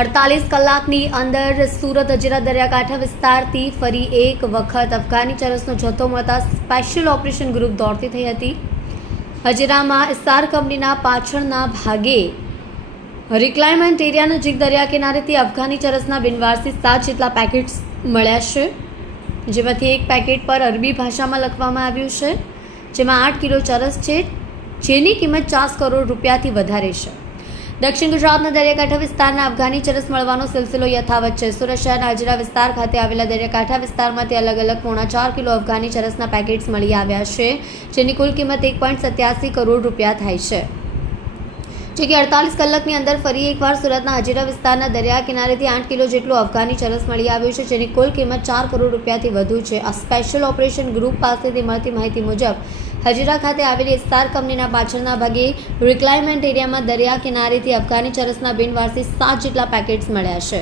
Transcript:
અડતાલીસ કલાકની અંદર સુરત હજીરા દરિયાકાંઠા વિસ્તારથી ફરી એક વખત અફઘાની ચરસનો જથ્થો મળતા સ્પેશિયલ ઓપરેશન ગ્રુપ દોડતી થઈ હતી. હજીરામાં ઇસ્તાર કંપનીના પાછળના ભાગે રિક્લાઇમેન્ટ એરિયા નજીક દરિયા કિનારેથી અફઘાની ચરસના બિનવારથી સાત જેટલા પેકેટ્સ મળ્યા છે, જેમાંથી એક પેકેટ પર અરબી ભાષામાં લખવામાં આવ્યું છે. જેમાં આઠ કિલો ચરસ છે, જેની કિંમત ચાર કરોડ રૂપિયાથી વધારે છે. દક્ષિણ ગુજરાતના દરિયાકાંઠા વિસ્તારના અફઘાની ચરસ મળવાનો સિલસિલો યથાવત છે. સુરત શહેરના હજીરા વિસ્તાર ખાતે આવેલા દરિયાકાંઠા વિસ્તારમાંથી અલગ અલગ પોણા ચાર કિલો અફઘાની ચરસના પેકેટ્સ મળી આવ્યા છે, જેની કુલ કિંમત એક પોઈન્ટ સત્યાસી કરોડ રૂપિયા થાય છે. જો કે અડતાલીસ કલાકની અંદર ફરી એકવાર સુરતના હજીરા વિસ્તારના દરિયા કિનારેથી આઠ કિલો જેટલું અફઘાની ચરસ મળી આવ્યું છે, જેની કુલ કિંમત ચાર કરોડ રૂપિયાથી વધુ છે. આ સ્પેશિયલ ઓપરેશન ગ્રુપ પાસેથી મળતી માહિતી મુજબ હજીરા ખાતે આવેલી સ્ટાર કંપનીના પાછળના ભાગે રિક્લાઇમેન્ટ એરિયામાં દરિયા કિનારેથી અફઘાની ચરસના બિનવારસી સાત જેટલા પેકેટ્સ મળ્યા છે.